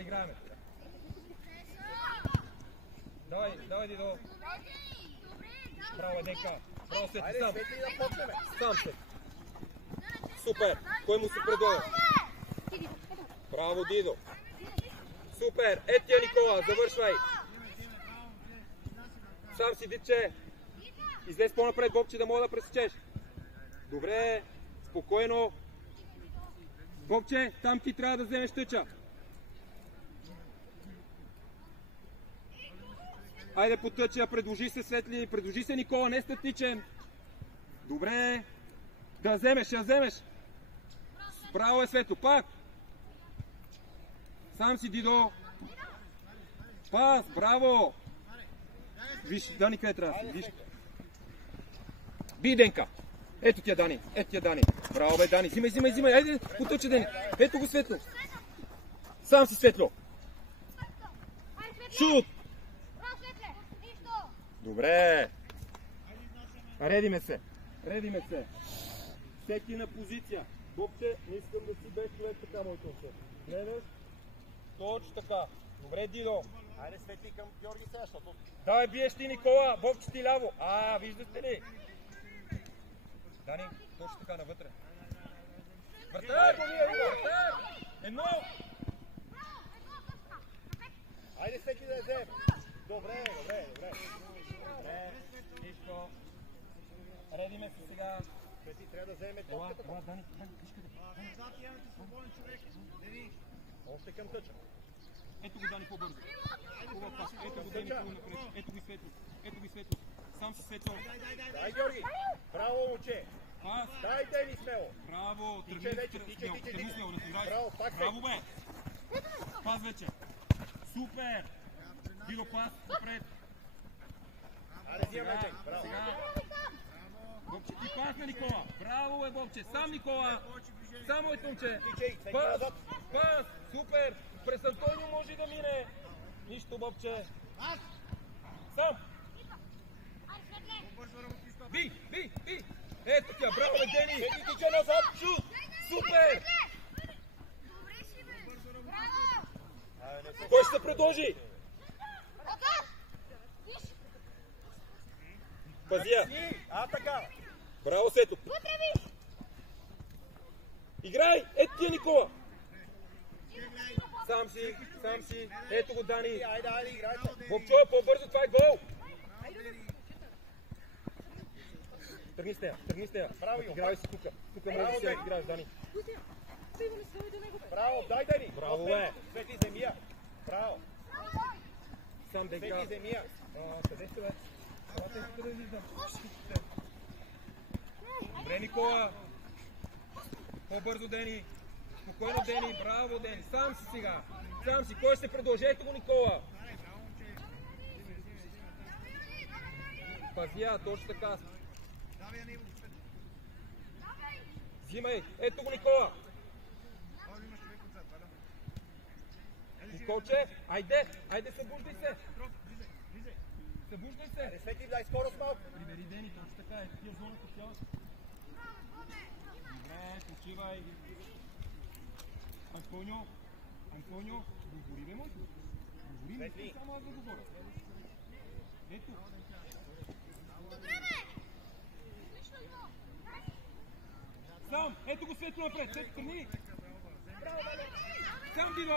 Давай играем. Давай, Дидо. Браво, Денка. Браво, Свети, сам. Сам се. Супер. Кой му се предлага? Браво, Дидо. Супер. Ето я, Никола. Завършвай. Сам си, Дидче. Излез по-напред, Бобче, да мога да пресечеш. Добре. Спокойно. Бобче, там ти трябва да вземеш тъча. Айде по тъча, предложи се Светли, предложи се Никола, не статичен. Добре. Да вземеш, я вземеш. Браво е Светло, пак. Сам си, Дидо. Пас, браво. Виж, Дани, къде трябва да си, виж. Би, Денка. Ето ти я, Дани, ето ти я, Дани. Браво бе, Дани, взимай, айде, потъча, Дани. Ето го, Светло. Сам си, Светло. Шут. Добре. Редиме се. Всеки на позиция. Бобче, не искам да си без човек така, моето се. Гледаш? Точно така. Добре, Дидо. Айде, Светли към Георги сега, защото... Давай, биеш ти, Никола. Бобче ти ляво. Виждате ли? Дани, точно така, навътре. Вратар! Едно! Айде, Светли да я вземе. Добре. Нищо. Редиме се сега. Светли трябва да вземе топката. Дани, виж къде. Още към тъча. Ето го, Дани, по-бързо. Хубав пас. Ето го, Дани, по-напред. Ето го, Светло. Сам си, Светло. Дай, Георги. Браво, момче. Пас. Дай, Дени, смело. Браво. Тръгни смело, Браво, пак браво, бе. Пас вече. Супер. Дидо, пас. Напред. Айде, взимаме, Дени. Браво. Бобче, ти пас на Никола. Браво, бе, Бобче. Сам Никола. Само е тъмче. Пас. Супер. През Антонио може да мине. Нищо, Бобче. Сам. Би. Ето тя, браво, бе, Дени. Тича назад. Шут. Супер. Кой ще се продължи? Пазия. Така. Браво, Сето. Играй. Ето ти, Никола. Сам си. Ето го, Дани. Айде, играйте. Бобчо, по-бързо, това е гол. Тръгни с тея. Браво, играй си тук. Тук може да си играеш, Дани. Браво, дай, Дани. Браво, бе. Светли земя. Браво. Сам Денка. Светли земя. Къде сте, бе? Тук да виждам. Добре, Никола. По-бързо, Дени. Спокойно, Дени. Браво, Дени. Сам си сега. Кой ще продължи? Ето го, Никола. Пазия, точно така. Взимай. Ето го, Никола. Николче, айде, събуждай се. Айде, Светли, дай скорост малко. Прибери Дени, точно така. Ето тия зоната цяла. Добре, почивай. Антонио, говори, бе, моето. Говори, не само аз да говоря. Ето. Сам, ето го Светло напред, Светло, тръгни. Сам, Дидо.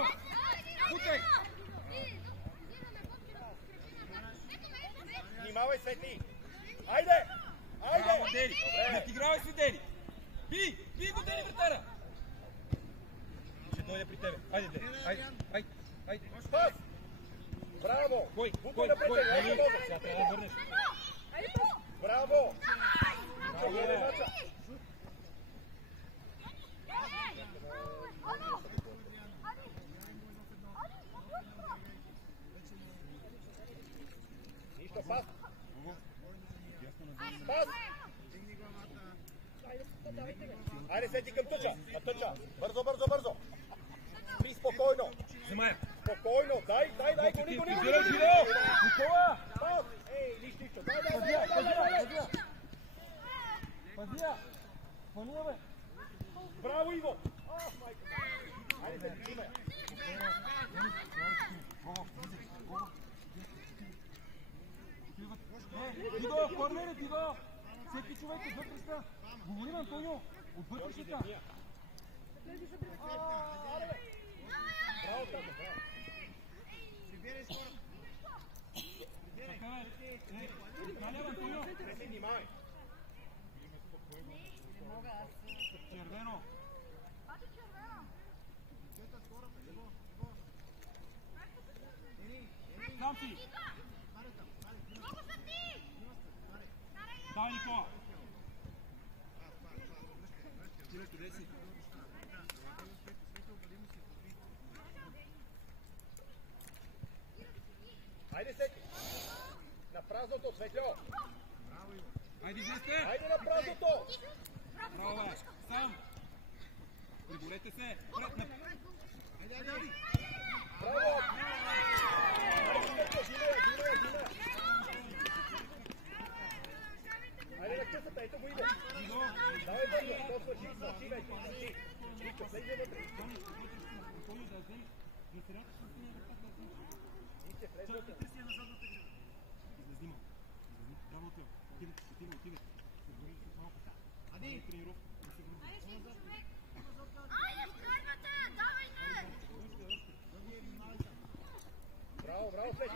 Бутей. Внимавай, Светли. Айде. Браво, Дени. Надигравай се, Дени. Би го, Дени, вратара. Ще дойде при тебе. Айде, Дени. Айде. Пас. Браво. Кой? Сега трябва да върнеш. Браво. Нищо, пас. Айде, Свети към тъча. На тъча. Бързо. Спи спокойно. Взимай. Спокойно. Дай. Гони. Никола. Пас. Ей, нищо. Дай. Пазия. Пания, бе. Браво, Иво. Дидо, корнере, Дидо! Всеки човек е вътрешна. Говорим, Антонио, от вътрешната. Браво, Тамо, браво. Налево, Антонио. Не си внимавай. Червено. Сам си. Давай, Никола. Хайде, Секи. На празното, Светло. Хайде, излезте. Хайде на празното. Браво, бе. Сам. Приборете се. Пред на... Браво. Хайде на късата, ето го иде. Давай бързо, то свърши, свърши вече, свърши. Нито, влезе вътре. Нито, влезе вътре. Излезнима. Браво, Тео. Отивай. Ади. Тренировка. Браво, браво, Свети.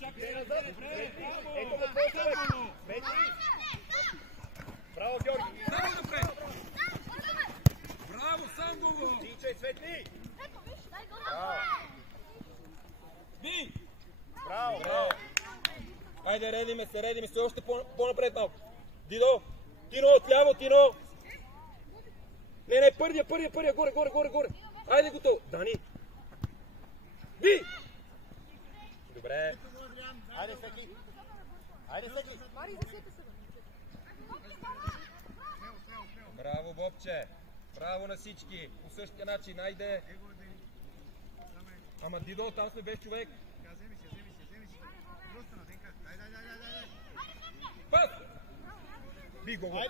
Чакай назад. Добре, браво. Ето го твой човек. Свети. Браво, Георги. Давай напред. Браво, сам го. Тичай, Светли. Ви. Браво, браво. Айде, редиме се, още по-напред малко. Дидо, Тино, отляво, Тино. Не, първия, горе. Айде, готово. Дани. Ви. Добре. Айде, Секи. Айде, Секи. Браво, Бобче. Браво на всички. По същия начин, айде. Ама Дидо, там сме без човек. Пас! Би го.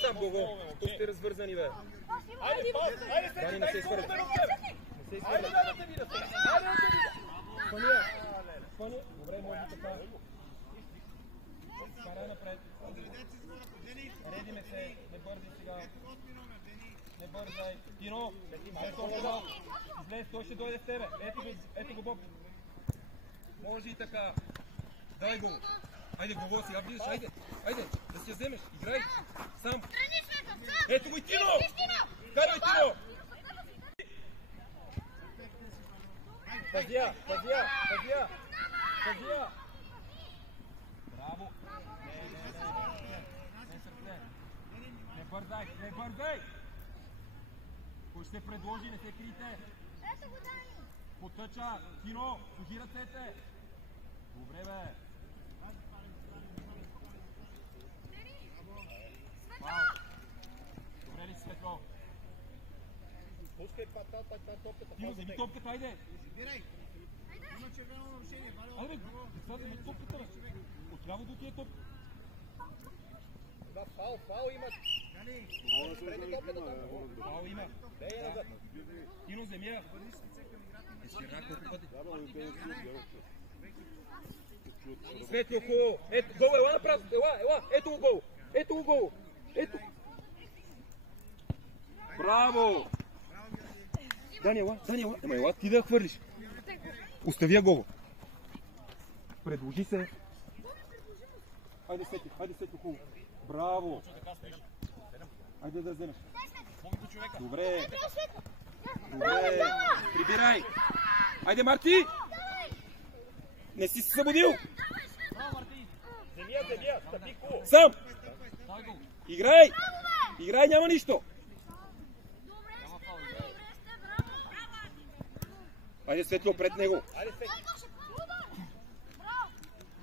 Сам го. Тук сте развързани, бе. Айде, пас. Айде, Секи. Дани, не се изхвърля. Айде, да те видя. Айде, да те видя. Спъня. Добре, може би така. Карай напред. Редиме се. Не бързай сега. Не бързай. Тино. Излез, той ще дойде с тебе. Ето го, Боб. Може и така. Дай го. Айде, го сега влизаш. Айде. Да си я вземеш. Играй. Сам. Ето го и Тино. Карай, Тино. Пазия. Браво. Не бързай. Кой ще се предложи, не се крийте. Потъча. Тино, сухи ръцете. Добре, бе. Добре ли си, Светло? Пускай топката. Тино, вземи топката, айде. Има червено нарушение. Айде, сега вземи топката, бе. Отляво до тия топка. Да, фал има. Преди топката. Фал има. Дай я назад. Тино, вземи я. Изчерна колко пъти. Светло, хубаво. Ето, гол, ела направо. Ела. Ето го гол. Ето. Браво. Даниела. Ема ела, ти да я хвърлиш. Остави я гол. Предложи се. Айде, Светло, хубаво. Браво. Айде да вземеш. Добре. Прибирай. Айде, Марти. Не си се събудил. Земя, стъпи ку. Сам. Играй, няма нищо. Айде, Светло, пред него. Айде, Свети.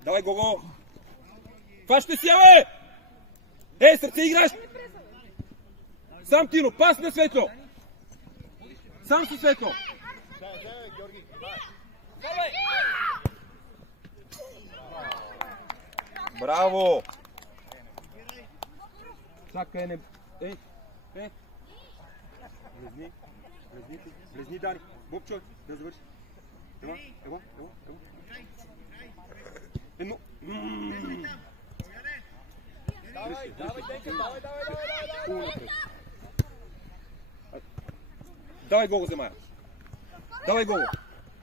Давай, Гого. Фащате си, бе! Сърце играш! Сам, Тино, пас на Светло! Сам си, Светло! Георги. Браво! Чакай, не... Влезни, Дани. Бобчо, да завърши. Ева. Едно. Давай, Денка, давай. Давай гол, вземай. Давай гол.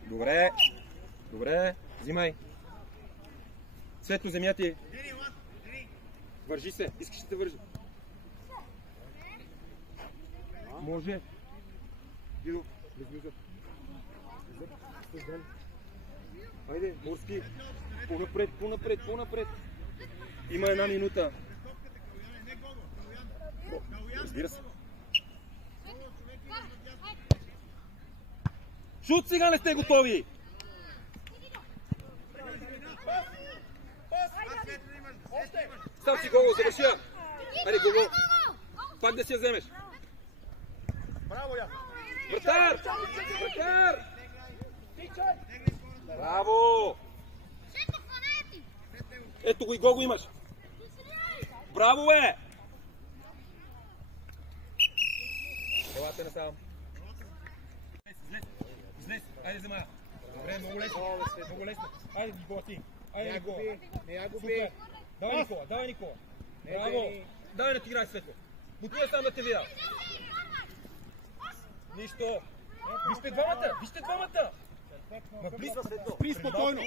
Добре, взимай. Светло, земя ти. Вържи се, искаш да те вържи. Може. Дидо, влезни. Хайде, морски. По-напред. Има една минута. Разбира се. Шут, сега не сте готови! Став си Гого, завърши я! Айде, Гого! Пак да си я вземеш! Браво, я! Вратар! Браво! Ето го и Гого имаш! Браво, бе! Елате насам. Излез! Айде, взема! Добре, много лесно! Айде, Готи! Айде, Никола! Не я губи! Давай, Никола! Браво! Давай да ти играй, Светло! Бутия сам да те видя! Нищо! Вижте двамата! Ма Спри спокойно!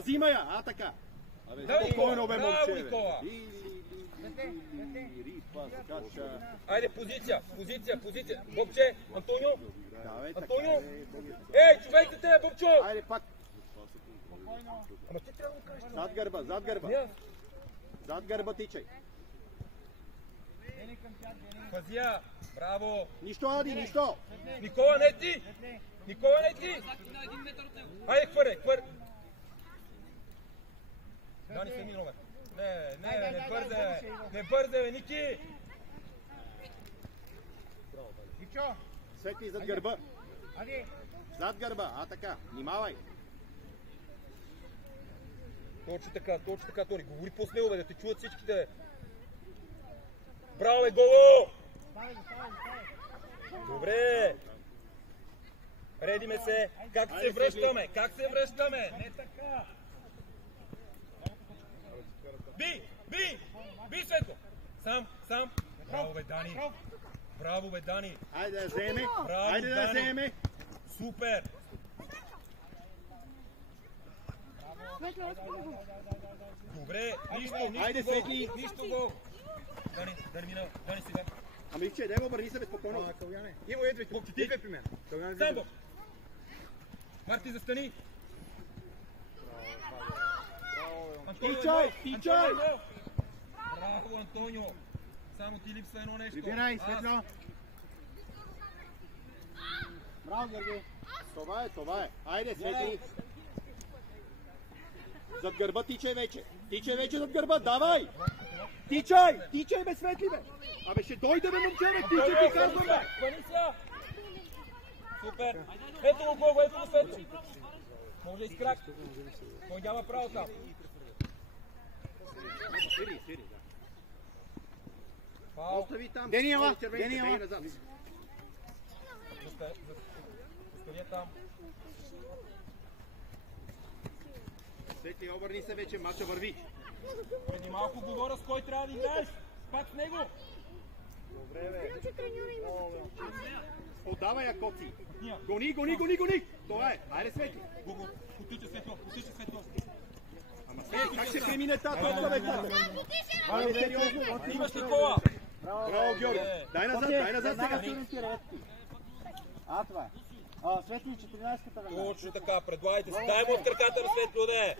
Взима я, така! Спокойно, бе, момче, бе! Айде, позиция! Бобче, Антонио! Ей, чувайте те, Бобчо! Айде, пак! Ама ти трябва да му кажеш. Зад гърба! Зад гърба тичай! Фазия! Браво! Нищо, Ади, нищо! Никола, не ти! Айде, хвърляй! Дани се минове! Не бързай, Ники! Светли зад гърба! Зад гърба, така, внимавай! Точно така, Тори. Говори по-смело, бе, да те чуят всичките. Браво, бе, Голо! Добре! Редиме се. Как се връщаме? Не така! Би, Светло! Сам! Браво, бе, Дани! Айде да вземе! Супер! Добре, Айде, Светли! нищо гол! Дани мина, Дани сега. Ами, че, дай обърни се, бе, спокойно! Иво, идвай при мен! Самбо! Марти, застани! Тичай! Браво, Антонио! Само ти липсва едно нещо. Прибирай, Светло! Браво, Георги! Това е! Айде, Светли! Зад гърба тичай вече зад гърба, давай! Тичай, бе, Светли, бе! Абе, ще дойде, бе, момче, бе, тичай, ти казвам, бе! Супер! Ето го Гого, ето го Светло! Може и с крак. Той няма право там. Остави там. Дениела! Заставя там. Светли, обърни се вече, мача върви. Преди малко говоря с кой трябва да играеш. Пак с него. Добре, бе. Отдавай я, Коци. Гони. Това е. Айде, Светли. Гого, потича Светло. Ама Светли, как ще премине тази топка, бе, тата? Айде, сериозно. Имаш ли кола? Браво, Георги. Дай назад сега. Това е. Светли, 14-та веднага. Точно така, предлагайте се. Дай му от краката на Светло, де.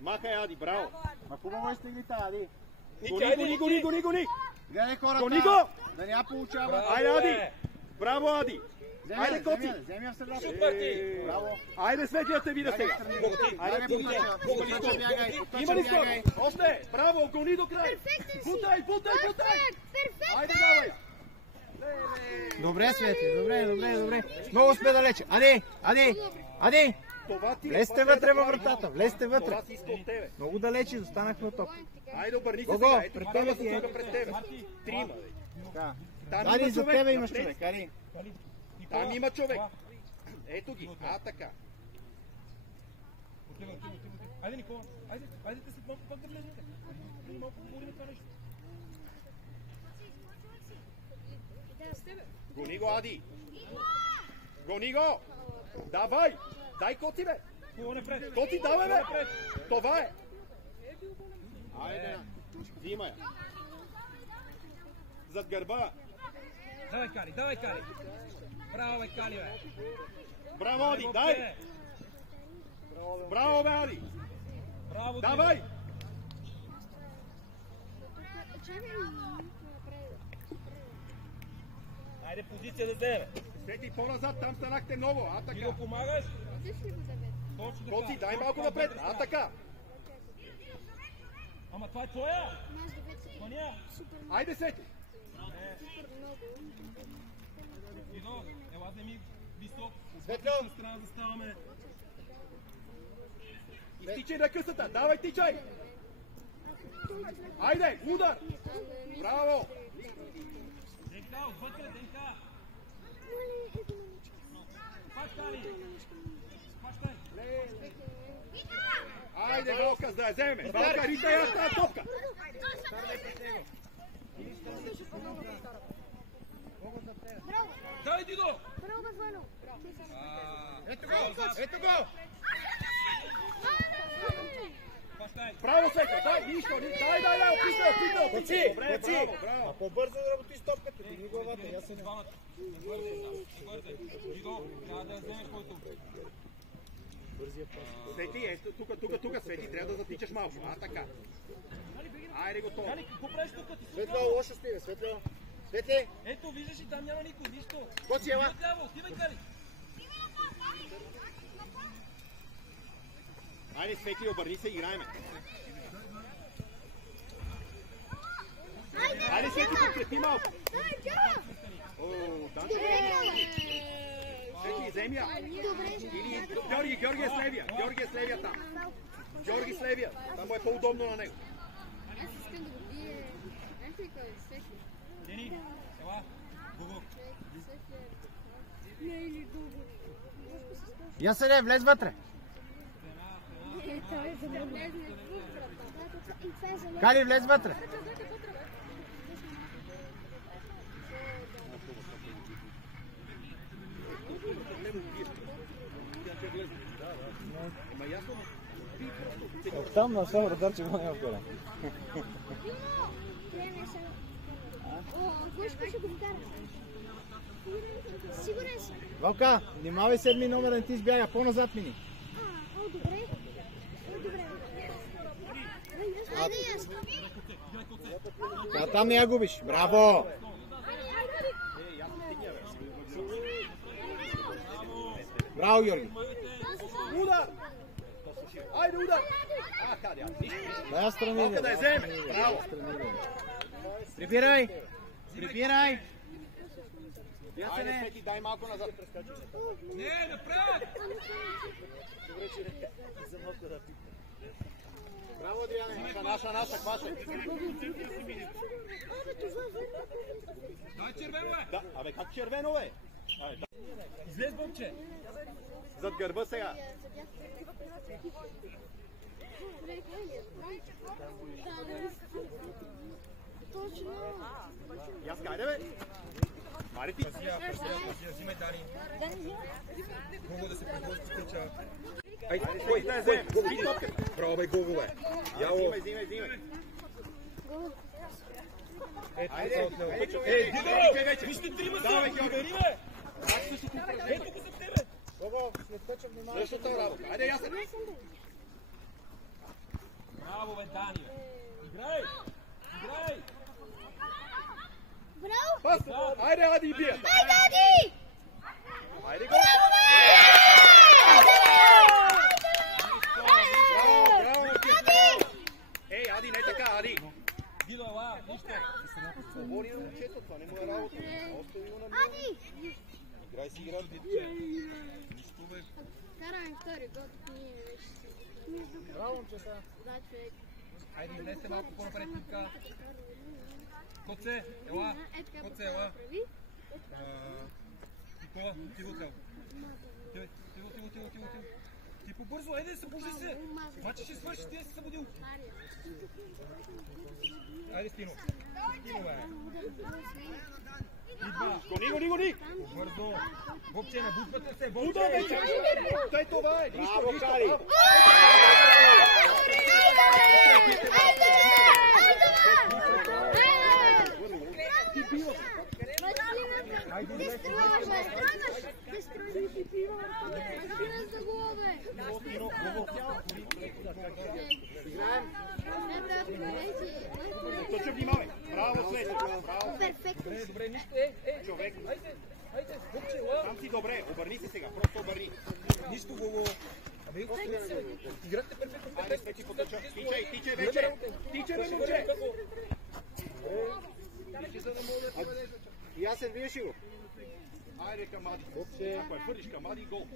Махай, Ади, браво. Ма хубаво ще игрите, Ади. Гони. Гледай хората. Гони го! Да не я получава. Айде, Ади. Браво, Ади. Айде, Коци. Вземи я в средата. Супер ти. Браво. Айде, Светли, да те видя сега. Айде, има ли скоро? Още. Браво, гони до край. Бутай. Айде, давай. Добре, Светли, добре. Много сме далече. Ади. Влезте вътре във вратата, влезте вътре. Това си иска от тебе. Много далече, останахме от топ. Айде, обърни се Гого, сега. пред тебе ти е. Трима. Така. Ади, за тебе имаш човек, ади. Там има човек. Ето ги, така. Айде, Никола, айде да си малко пак да влезете. Малко поговорим това нещо. Гони го, Ади! Гони го! Давай! Дай Коти, бе! Коти, давай, бе! Това е! Айде, взимай! Зад гърба! Давай, Кали! Браво, бе, Кали, бе! Браво, Ади, дай! Браво, бе, Ади! Браво, давай! Айде, позиция да вземе. Свети по-назад, там станахте много, така. Ти го помагаш? Коти, дай малко напред, така. Ама това е твоя? Мания? Айде, Свети. Идо, ела да ми висок. Светло! Страна заставаме. Изтичай на късата, давай тичай! Айде, удар! Браво! Денка, отвътре, Денка! Пащай! Айде, Галка, да я вземе! Галка, рита я тази топка! Дай, Дидо! Ето го! Браво, Сека, дай, нищо, дай, опитай! А по-бързо да работиш топката, ти ни главата, я се не... Дидо, трябва да я вземеш който. Свети, ето, тук, Свети, трябва да затичаш малко, така. Айде, готово. Какво правиш тук? Светло, лошо стига, Светло. Свети! Ето, виждаш и там няма никой, нищо. Коци, ела! Отивай, Кали! Айде, Свети, обърни се, играеме. Айде, Свети, подкрепи малко. Данчо. Свети, земя. Или Георги е с левия там. Георги с левия, там му е по-удобно на него. Аз искам да го бие. Знаете ли кой е? Свети. Дени, ела, Гугу. Не, или Гугу. Я седе, влез вътре. Той е за да влезне в врата. Кали, влез вътре. Там на сам радар, че го няма вкара. Кой ще го вкара? Сигурен си? Валка, внимавай, 7 номер, не ти избяга, по-назад мини. Добре. Айде ясно. Там не я губиш. Браво! Браво, Георги! Удар! Айде, удар! Да я страни. Да я вземе! Браво! Прибирай! Прибирай! Айде, Свети, дай малко назад. Не, напред! Браво, Адриане! Наша, хващай. Дай червено, бе! Да, абе, как червено, бе? Излез, момче! Зад гърба сега. Точно. Яс, кайде, бе? Айде ти. Взимай, Дани. Гугу да се предложи, че тича. Айде, кой да я вземе? Браво, бе, Гугу, бе! Взимай. Ето, Айде, Дидо! Вижте трима са! Давай, Георги. Бери, бе! Ето го за тебе! Бого, след тъчък внимавай. Същата работа. Айде, Ясен. Браво, бе, Дани, бе! Играй! Браво. Пас! Айде, Ади, бия! Айде, Ади! Айде, го! Браво! Ей, Ади, не така, Ади! Дидо, ела, нищо! Говори на момчето, това не му е работа. Остави го на мен. Ади! Играй си играта. Нищо, бе! Караме втори год, ние вече. Браво, момчета. Да, човек. Айде, излезте малко по-напред тука. Коце, ела. Е, така Коце, ела. прави. Никола, ти го трябва. Ти. Ти побързо, айде се, бужи се. Значи ще свърши, ти си събудил. Айде, Стино. Стино, бе. Идва. Гони! Бързо. Бобче, набутвате се. Буда, вече! Дай това е! Браво, Кали! Точно внимавай! Браво, Свете! Браво! Добре, нищо. Човек! Айде, Бобче, ела. Там си добре, обърни се сега, просто обърни. Нищо, Гого. Абе, играте перфектно. Айде, Свети, потъча. Тичай вече! Тичай, бе, момче! Ясен, виеш ли го? Айде, Камади. Ако е фърлиш Камади, гол.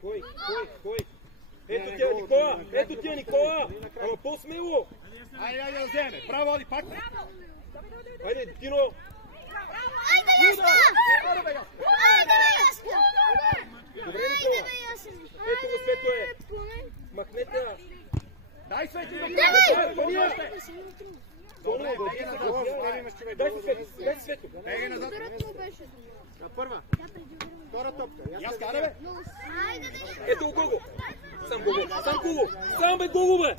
Кой? Ето тя, Никола! Ама по-смело! Айде да вземе. Браво, Ади, пак! Айде, Тино! Добре, Никола! Ето го, Свето е! Махнете я! Дай, Свети, да Добре, дай си Свето! Бегай назад! На първа. Втора топка. Аз кара, бе! Ето го, Гого! Сам бе, Гого, бе!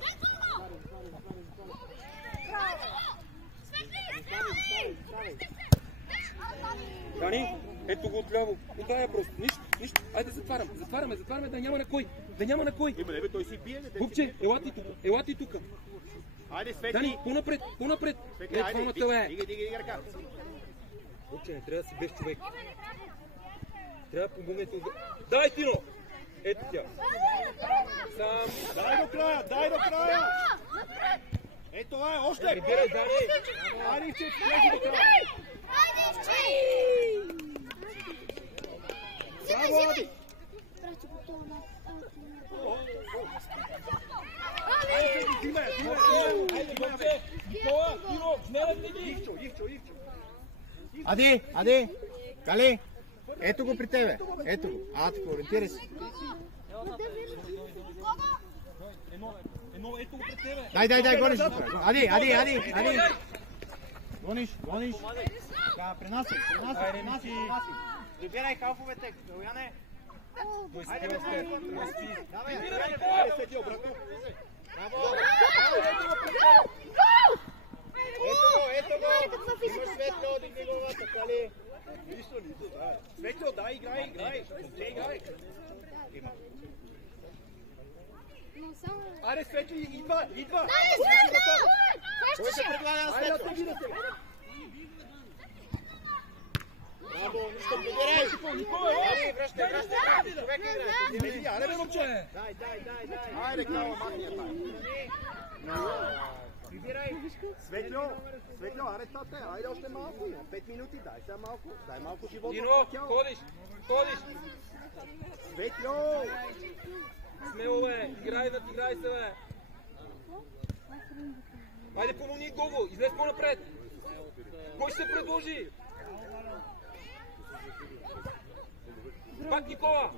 Дани, ето го отляво. Отдая просто. Нищо. Айде, затваряме, да няма на кой. Бе, той си бие, бе. Бубче, ела ти тука. Айде, Свети! Дани, по-напред. Айде, дига ръка. Бубче, не трябва да си без човек. Трябва да помогнете. Дай, Тино! Ето тя. Сам. Дай до края! Ето това е, още! Прибирай, Дани! Айде, че влезе до края! Браво, Ади! Айде, взимай! Айде, Бубче! Никола, Тино, смелете ги! Ивчо! Ади! Кали! Ето го при тебе. Ето го. Така, ориентирай се. Едно, ето го пред тебе. Дай, гониш. Ади. Гониш. Така, пренасяй. Прибирай калфовете. Яне. Айде, бе, Давай, Айде, Свети, обратно! Ето го. Имаш светло, дигни главата, Кали. Нищо, да. Светло, дай, играй. Айде, Светли, идва! Кой се предлага на Айде, светло? да сега! Браво, нищо, прибирай. Ади, връщай. Човек играе. Айде, бе, момче! Дай. Айде, крава, махни я там. Прибирай. Светло, аре, тате, айде още малко. 5 минути, дай малко живот. Тино, ходиш. Светло! Смело, бе, играй се, бе. Айде, помогни Гого, излез по-напред. Кой ще се предложи? Пак Никола.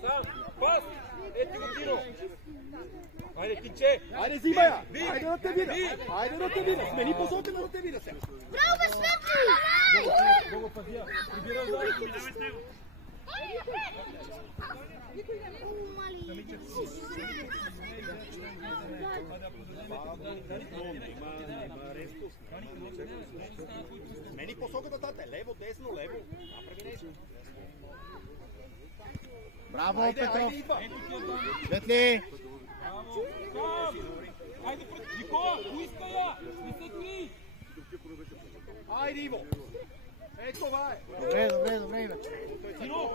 Сам, пас. Ето го, Тино. Айде, Кинче. Айде, взимай я! Би. Айде да те видя! Смени посока да те видя сега! Браво, бе, Светли! Гого, пазия. Прибира отзад. Смени посоката, тате! Лево, десно, лево! Направи нещо! Браво, Петров. идва! Светли. Айде, Никола, поиска я. Не се кри. Айде, Иво! Ето това е! Добре, Иве. Тино,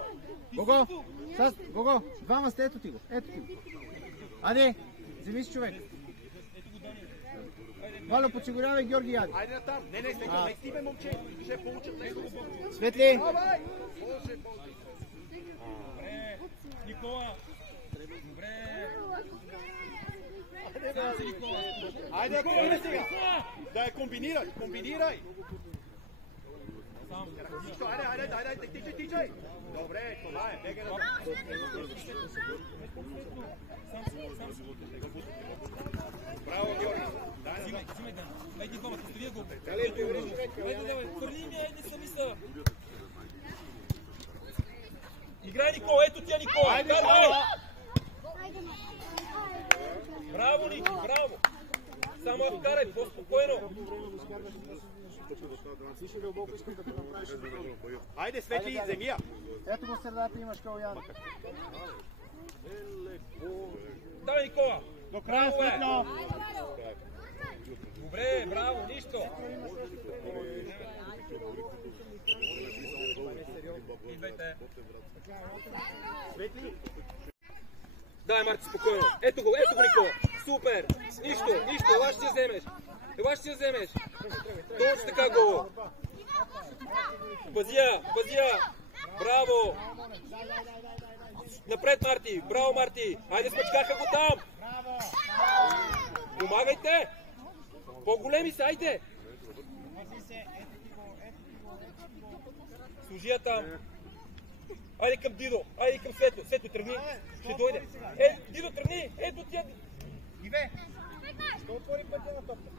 Гого, двама сте, ето ти го. Ади, вземи си човек. Моля, подсигурявай Георги Ади. Айде натам! Не, сега, не стиме, момче! Ще получат нещо! Светли. Давай! Никола. Добре. Айде, Коля, сега! Да я комбинирай, комбинирай! Айде, тичай! Добре, това е, бега на... Браво, Георги! Взимай, да. Айде двамата, вие го. Айде, давай, хвърли ми, айде сами са. Играй, Никола, ето тя, Никола! Айде, Никола! Браво, Ники, браво! Само я вкарай, по-спокойно. Айде, Светли, земя! Ето го средата имаш Калян. Давай, Никола! До края, Светло! Добре, браво, нищо! Идвайте! Дай, Марти, спокойно! Ето го, Никола! Супер! Нищо, ела ще я вземеш! Точно така го! Пази я! Браво! Напред, Марти! Браво, Марти! Айде, смачкаха го там! Помагайте! По-големи са, айде! Служи я там! Айде към Дидо! Айде към Светло! Светло, тръгни! Ще дойде! Дидо, тръгни! Ето тя! Иве! Ще отвори пътя на топка.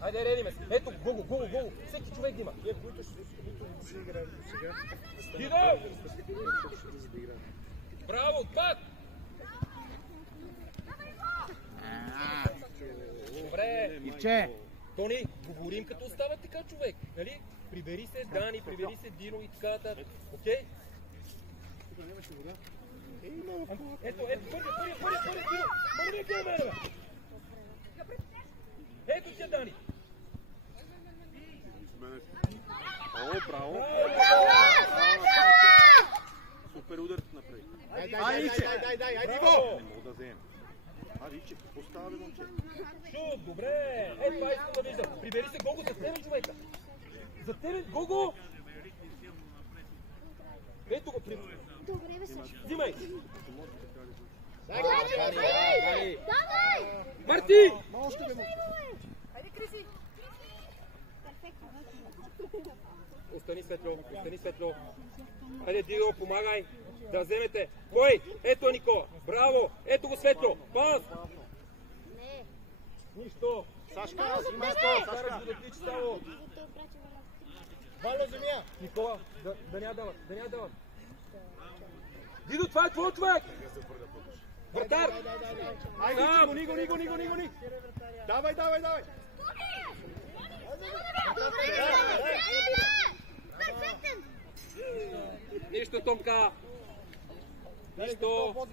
Айде, редиме се! Ето, Гого! Всеки човек да има! Дидо! Браво, пак! Добре! Ивче! Тони, говорим като остава така човек, нали? Прибери се Дани, прибери се Дино и така нататък. Окей? Ето, първи, Дино! Мога да гледа мене, бе! Ето тя, Дани! О, браво! Супер удар направи. Дай, Браво! Не мога да вземем. Ричи, какво става, бе, момче? Шут, добре! Това искам да виждам. Прибери се, Гого, за тебе, човека! За тебе, Гого! Ето го, Добре, бе, Сашо. взимай! Давай! Марти! Айде, Криси! Остани светло. Айде, Дидо, помагай да вземете. Кой? Ето Никола. Браво! Ето го светло. Пас! Не. Нищо. Сашка, снимай сто! Караш го да тичи само. Валя земя! Никола, да не я давам. Дидо, това е твой човек! Вратар! Айде, Нико! Давай! Перфектен! Нищо, Томка! Нищо!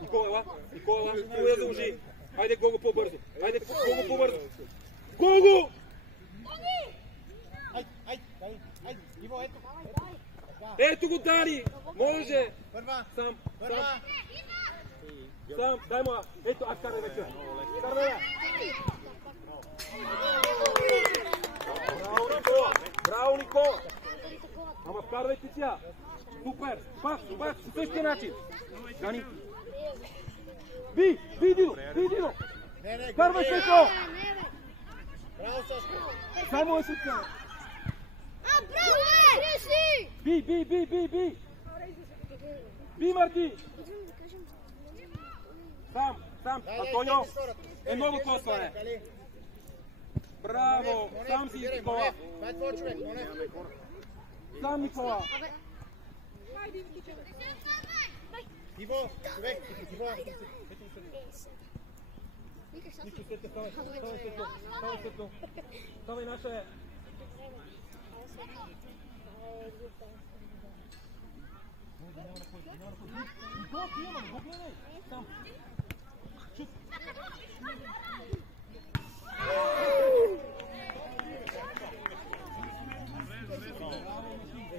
Никола, Никола я заложи! Айде, Гого, по-бързо! Гого! Ай, Иво, ето! Ето го, Дани! Може! Първа! Сам! Първа! Дай му! Ето, аз карай вече! Браво, Никола! Ама вкарвайте тя! Супер! Пас, по същия начин! Дани! Би, Дидо! Не, Карвай се то! Браво, Сашка! Само е сетка! Браво, Криси! Би! Би, Марти! Сам! Антонио! Много коса е! Браво! Сам си, Никола! Това е твой човек, Монев! Сам, Никола! Иво, човек! Иво! Ставай, наша е! Никола, приема, го гледай! Сам! Шут!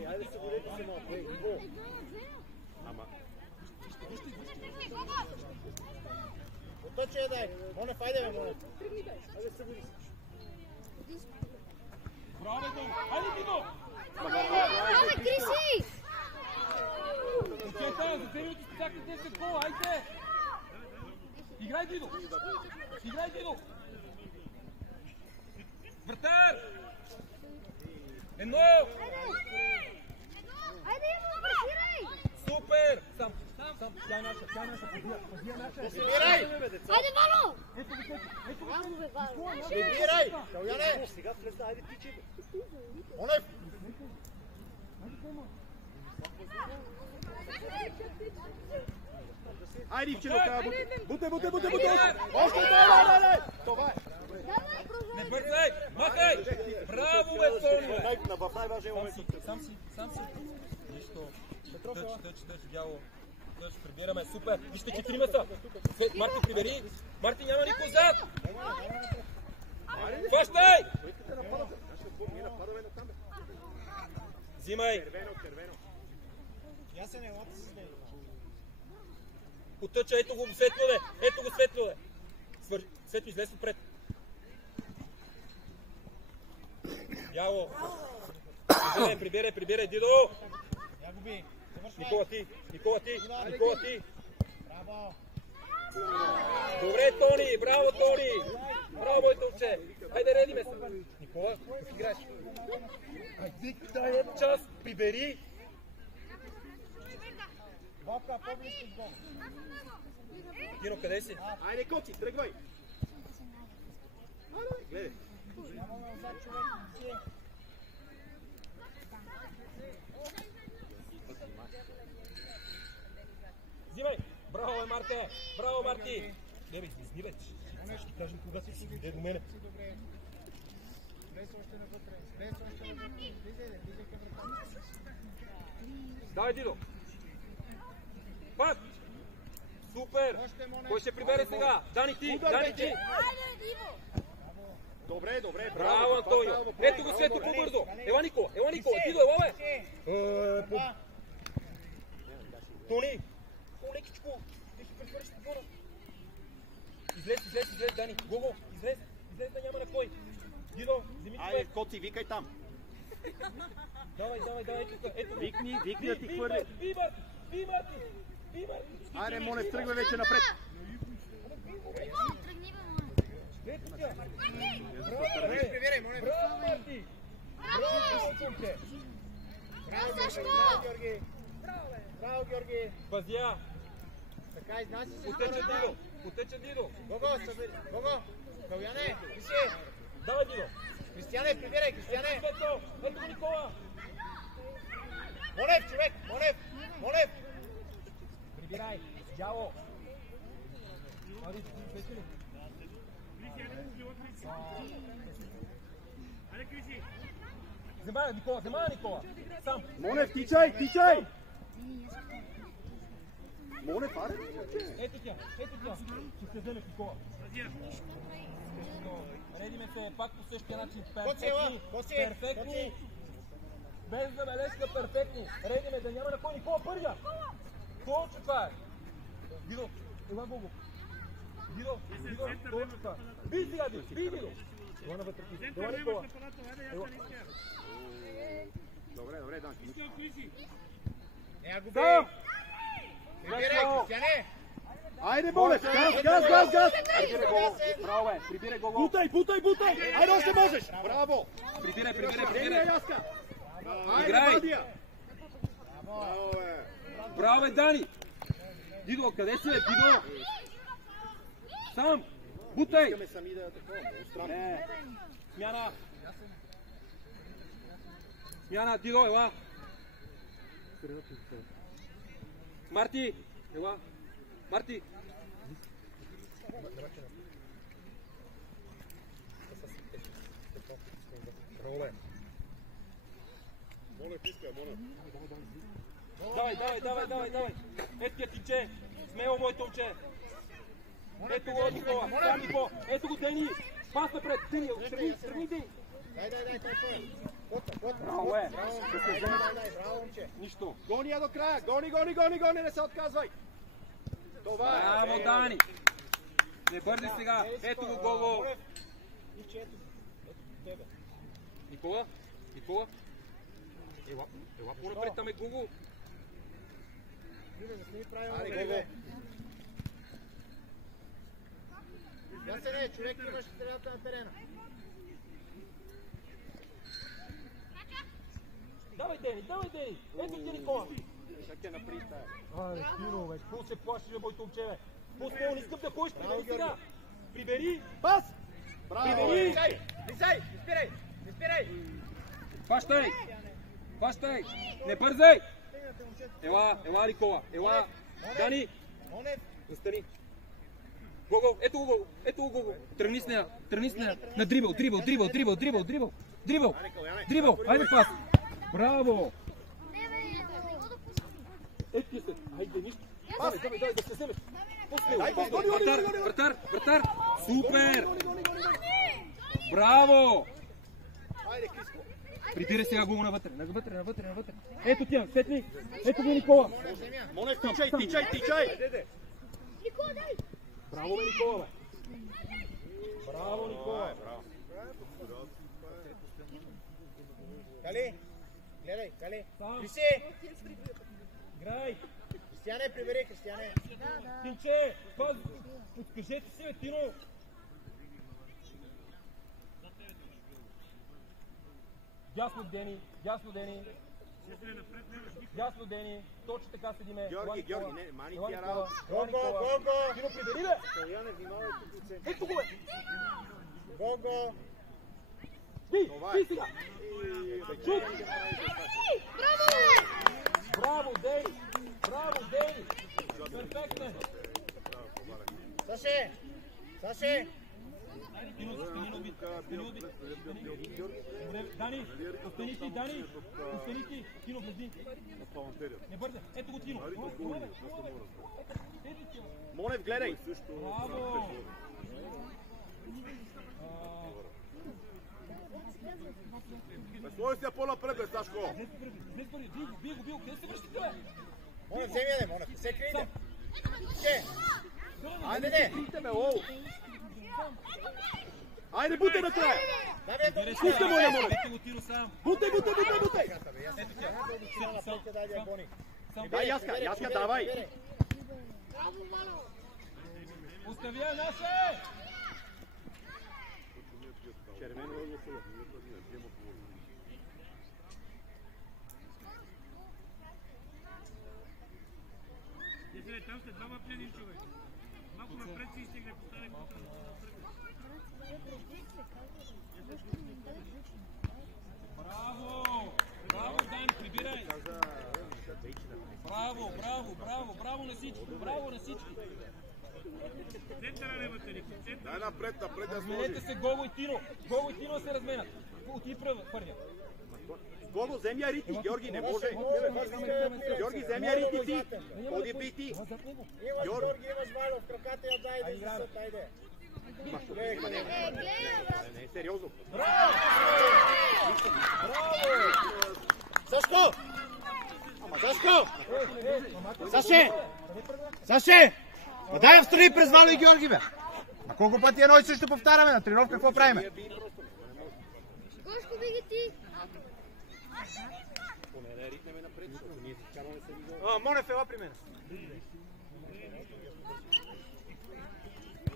Айде се борете се малко, Иво! Ама... Оточе дай! Монев, айде бе, Монев! Айде се бори! Браво, Дидо! Айде, Дидо! Браво, Криси! Ето, за 2 минути списахте 10 гола, айде! Играй, Дидо! Играй, Дидо! Вратар! Едно! Айде, пресирай! Супер! Сам, тя е наша, пазия наша. Дефилирай! Айде, Вало! Ето го, Браво, бе, Вало! Дефилирай! Калуяне! Сега влезна, айде ти че. Монев! Айде, Ивче, докрая, бутай! Още дай! Това е! Давай, продължай! не бързай! Махай! Браво, бе, Тони, бе! В най-важния момент. Сам си. Нищо. Тъч, дяло. Тъч, прибираме, супер. Вижте, че трима са. Марти, прибери. Марти, няма никой зад. Хващай! Взимай. Потъча, ето го светло, де. Светло, излез отпред. Яло. Прибирай, Дидо. Никола ти. Браво! Добре, Тони, браво, Тони. Браво, момче. Хайде, редиме се. Никола, как играеш? Айде, дай една част. Прибери. Вопка, по-близко с гол. Дино, къде си? Айде, Коци, тръгвай! Гледай. Нямаме отзад човек. Взимай. Браво, Марте. Браво, Марти. Не бе, изни бе. Ще ти кажем кога си иде до мене. Добре. Влез още навътре. Влизай към вратата. Давай, Дидо. Пак. Супер. Кой ще прибере сега? Дани ти. Айде, Диво! Добре. Браво, Антонио. Ето го Светло, по-бързо. Ела, Никола. Дидо, ела, бе. Тони. Лекичко. Ти ще прехвърши отбора. Излез, Дани. Гого, излез да няма на кой. Дидо, вземи Айде, човек. Коци, викай там. Давай, ето. Викни да ти хвърли. Би, Марти. Айде, Монев, тръгвай вече напред. Тръгни, бе, моля! Ето тя. Прибирай, Монев. Браво, Марти. Браво, момче. Браво, Георги. Пазя. Така, изнася се. Потече Дидо. Гого, Калуяне, виси. Давай, Дидо. Кристияне, прибирай, Кристияне. Ето го Никола. Монев, човек, Монев. Прибирай. Дяло. Вземай, Никола. Сам. Монев, тичай! Монев, аре! Ето тя. Ще се вземе Никола. Редиме се пак по същия начин. Перфектни. Без забележка, перфектни. Редиме да няма на кой. Никола, първия. Точно това е. Дидо, ела Гого. Дидо, точно това. Би сега, Дидо. Ела навътре. Ела Никола. Добре, Дан. Не го бей. Прибирай, Кристияне. Айде, Монев, газ! Браво, бе. Прибирай Гого. Бутай! Айде, още можеш! Браво! Прибирай. Яска! Играй. Бадия! Браво, бе! Браво, бе, Дани. Дидо, къде си, Дидо? Сам. Бутай. Искаме сами да такова, много странно. Смяна, Дидо, ела. Марти, ела. Марти. Браво, бе. Давай. Ето ти, тинче. Смело, моето момче. Ето го, Никола. Ето го, Дени. Пас напред. Дени, тръгни, Дени. Дай, Кота. Браво, бе. Браво, момче. Нищо. Гони я до края! Гони! Не се отказвай! Това е! Браво, Дани. Не бързи сега. Ето го, Гого. Никола. Ела по-напред, там е Гого. Аре, Гого. Ясене, човек имаш в средата на терена. Давай, Дени! Ето ти Никола! Как те напри стая? Аре, Киро, бе, какво се плашиш, бе, бойто момче, бе? По-смело, не искам да ходиш, прибери сега! Прибери! Пас! Прибери! Лисай! Изпирай! Хващай! Не бързай! Ела, Никола! Ела! Дани! Настани! Гого! Ето го! Тръгни с нея! На дрибъл! Дрибъл! Айде пас! Браво! Ето ти се! Айде, нищо! Пас! Давай, да се вземеш! Вратар! Супер! Браво! Прибира сега Гого навътре. Ето тя, сетни! Ето го Никола! Монев, тичай! Никола, дай! Браво, бе, Никола, бе! Браво, Никола! Кали! Гледай! Криси! Играй! Кристияне, прибери, Кристияне! Тинче! Подскажете си, бе, Тино! Ясно, Дени! Точно така седиме! Георги, не, мани тя работа! Гого! Тино, прибери, бе! Стояне, внимавай тук! Ето го, бе! Гого! Ти сега! Чук! Браво, Дени! Перфектно! Саше! Дани! Остани ти! Тино, влези! Не бърза! Ето го, Тино! Монев, гледай! Браво! Слой се по-напред, бе, Сашко! Бий го! Къде се връщате, бе? Монев, вземи я, Монев! Не се крийте! Айде, не! Айде, бутай накрая! Пустай, Монев! Бутай! Дай, Яска, давай! Остави я, наше! Червено е гласува. Там сте двама плени човек. Малко напред си стигне поставя Браво, Дани, прибирай! Браво на всички! Центъра левата ни, Дай напред я сложи. Разменете се Гого и Тино се разменят. Ти първия. Гого, вземи я рити, Георги, не може. Георги, вземи я рити ти. Ходи би ти. Георги, имаш валя в краката, я дай да се айде. Не, сериозно. Сашко! Саше! Дай им страни през Вало и Георги, бе! А колко пъти едно и също повтаряме на тренировка, какво правиме? Гошко, биги ти! Монев, ела при мен.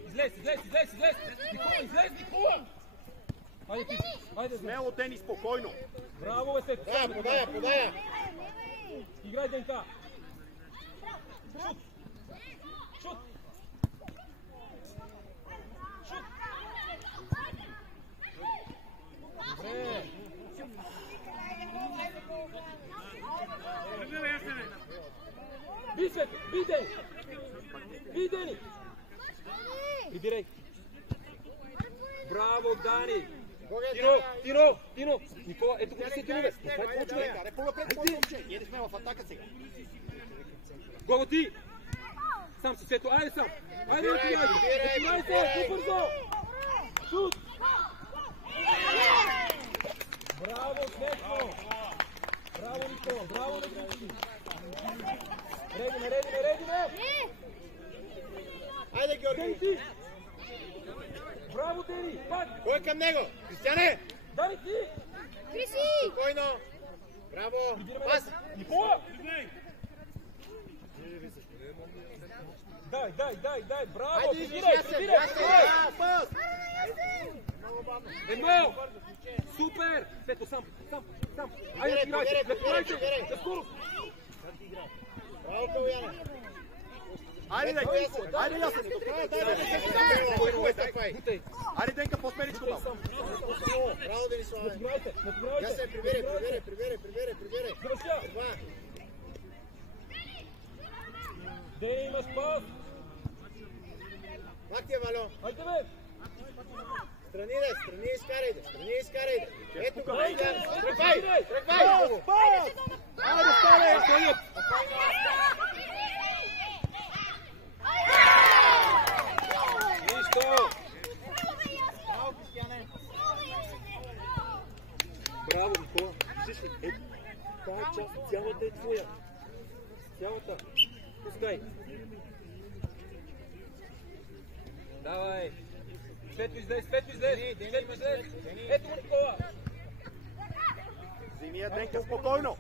Излез! Никола! Айде, Смело, Дени, спокойно. Браво, бе, Сето! Подая! Играй, Денка! Шут! Добре! Би, Сето! Би, Дени! Прибирай! Браво, Дани! Тино! Никола, ето го се Дени, Аре, по-напред, момче! Ние не сме в атака сега. Гого ти! Сам си, Сето, айде сам! Айде, отивай се, по-бързо! Шут! Браво, Сето! Браво, Никола, браво на всички! Редиме! Айде, Георги! Дени! Браво, Дени! Пак! Кой е към него? Кристияне! Дани ти! Криси! Спокойно! Браво! Пас! Никола! Дай, браво! Айде, Прибирай! Пас! Едно! Супер! Свето, сам! Айде, играйте! Прибирай. За скорост! Браво, Калуяне. Айде, Денка! Айде, Ясен! До края, дай! Айде, Денка, по-сменичко малко! Браво, Дениславе. Натиграйте! Ясен, прибирай. Завършя! Това. Дени, имаш пас! Пак е балон. Хайде, бе! Страни изкарай. Ето го, Айде, Калуяне. Тръгвай! Тръгвай. Айде, стане! Нищо! Браво, Кристияне. Браво, Никола! Виждаш ли? Тая част, цялата е твоя. Цялата. Пускай. Давай! Свето излез! Ето го, Никола! Вземи я, Денка, спокойно!